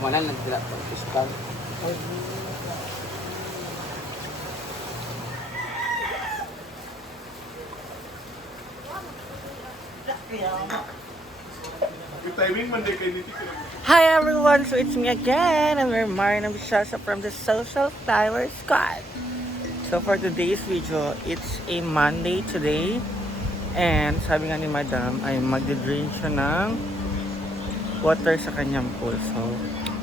kumanan lang sila pag-ispan. Hi everyone, so it's me again. I'm Marina Bishasa from the Social Flower Squad. So for today's video, it's a Monday today. And sabi nga ni Madam ay magdi-drain siya ng water sa kanyang pool. So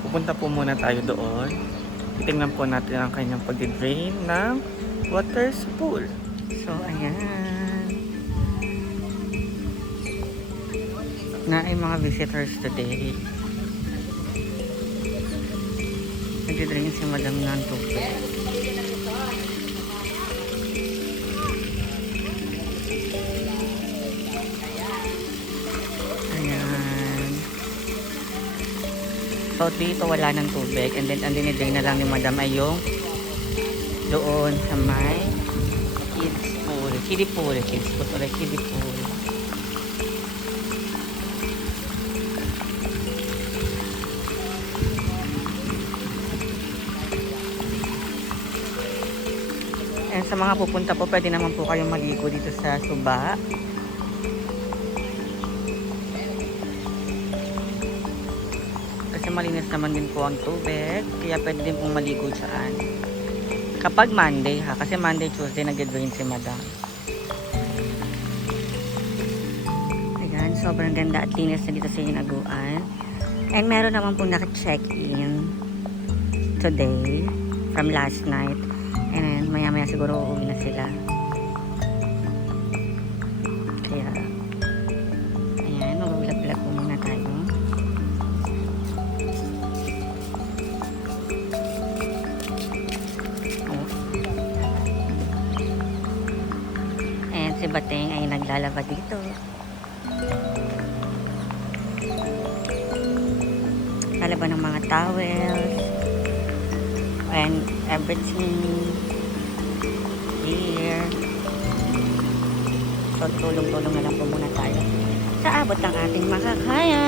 pupunta po muna tayo doon. Titingnan po natin ang kanyang pagdi-drain ng water sa pool. So ayan. Na ay mga visitors today. Nagdi-drain si Madam ng tubig. Ayan. So dito wala ng tubig, and then ang dinidrain na lang ni Madam ay yung doon sa may kiddie pool, kiddie pool. And sa mga pupunta po, pwede naman po kayong maligo dito sa Suba. Kasi malinis naman din po ang tubig, kaya pwede din pong maligo dyan. Kapag Monday ha, kasi Monday, Tuesday nag-drain si Madam. Ayan, sobrang ganda at linis na dito sa hinaguan. And meron naman pong naka-check-in today from last night. And maya maya siguro uuwi na sila. Kaya ayan, mag-vlog po muna tayo. And si Bateng ay naglalaba dito. Lalaba ng mga towels and everything here. So tulong-tulong na lang po muna tayo sa abot ng ating makakaya.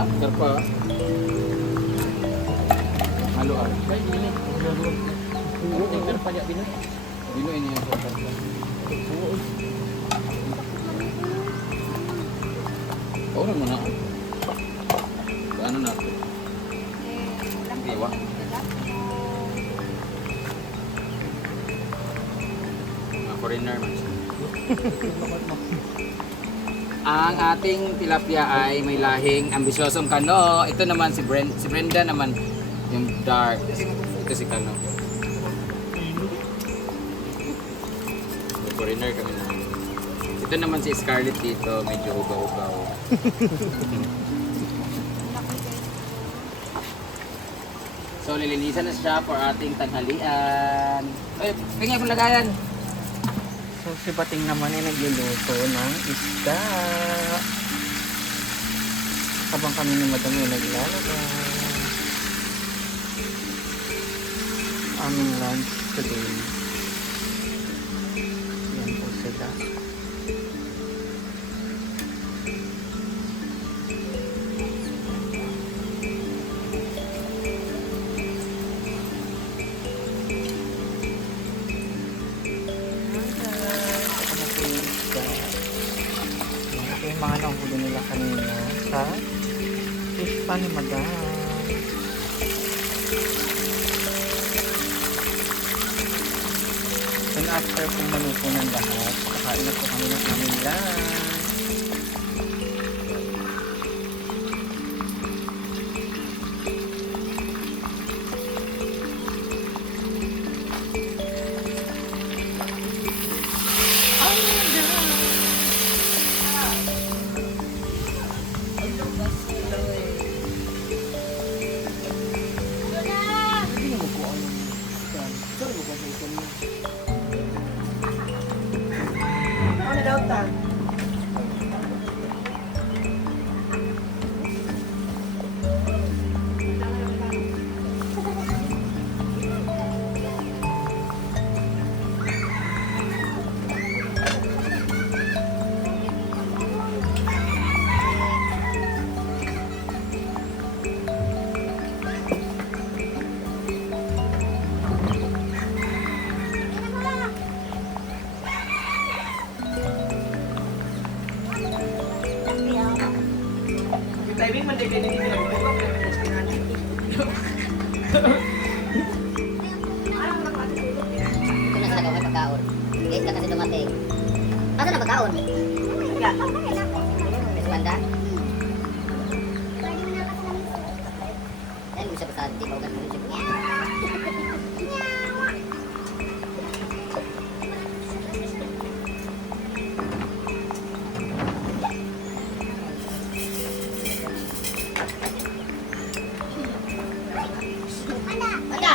Karpa. Halo ah. Ay, ini. Karpa niya Binoy. Binoy ini yang karpa. Oh, naman na. Ano na? Iwa. Foreigner man siya. Ang ating tilapia ay may lahing ambisyosong Kano. Ito naman si Brenda naman yung dark. Ito si Kano. May foreigner kami naman. Ito naman si Scarlett dito, medyo ugaw-ugaw. So lilinisan na siya for ating tanghalian. Ay, pingin akong lagayan. So si Bating naman ay nagluluto ng isda. Habang kami ni Madam ay naglalagay. Aming lunch today. Yan po sila. Mga nahuli nila kanina sa fish pan ni Madam. And after kung maluto ng lahat, kakain na po kami ng aming lunch. Ano daw ta? Timing man din kayo nila. Ito na sa gawin pagkaon. Guys, ka kasi dumating. Asa na pagkaon? Ya. Miss Wanda? Ayun, bisa pasal. Di ba ugat mo siya? Wanda!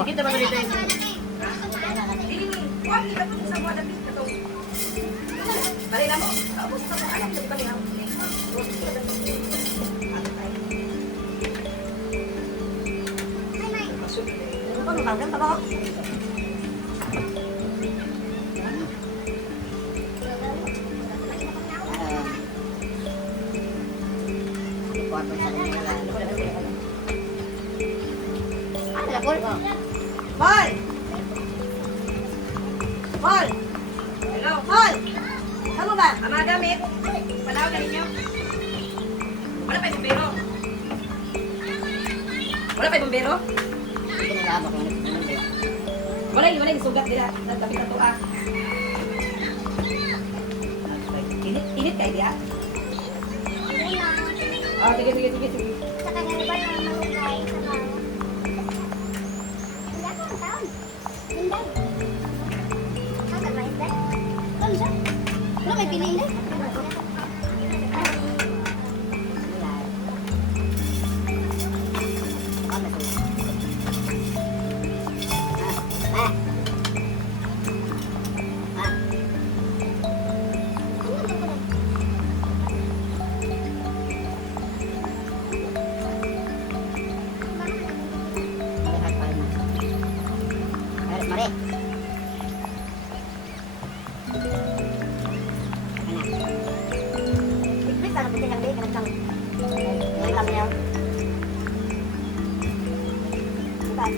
Kita ba dito? Bali na mo. Tapos sa anak ko bali na. Ano ba ang taba? Paul! Paul! Hello? Paul! Ano ba? Ang mga gamit? Palawan na ninyo? Wala pa yung bumbero? Wala pa yung bumbero? Wala yung sugat nila. Tapi na ito ah. Init kayo diya? Oh, sige. Sa kanya ba na malungay? Ako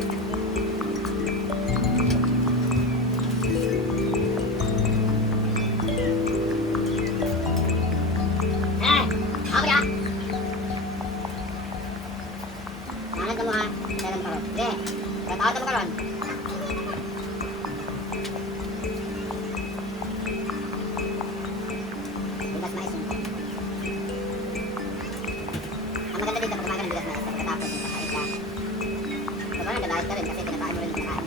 ya. Nangat ka mo ha. Dalam ka ron. Sige. Katawad mo ka ron. Bigas mais yun. Ang maganda dito pag kumain ka ng bigas mais, pagkatapos yung kakain ka. So parang nagdadayos ka rin kasi pinakain mo rin yung kinakain.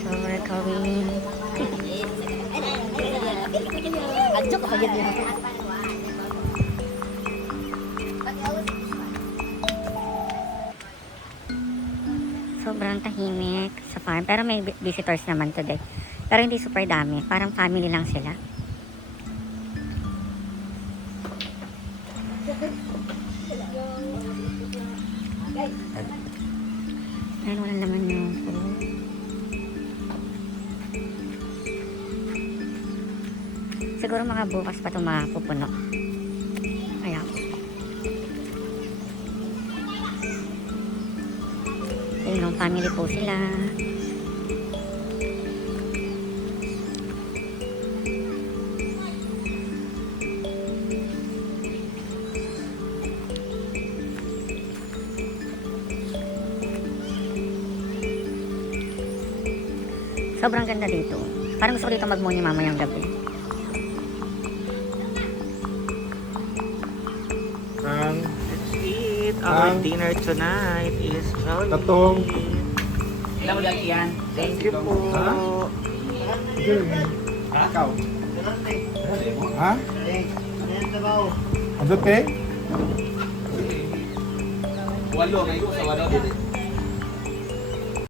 So we're going. Adjo ko pa yun yun. Sobrang tahimik sa farm. Pero may visitors naman today. Pero hindi super dami. Parang family lang sila. Ayun, wala naman yung food. Siguro mga bukas pa ito mapupuno. Ayan. Ayun, ang family po sila. Sobrang ganda dito. Parang gusto ko dito mag-muni mamayang gabi. Let's eat. Our dinner tonight is Jollibee. Katong. Ilan mo lang iyan? Thank you po. Ha? Ikaw? Ha? Ano te? Walo, may ko sa walo.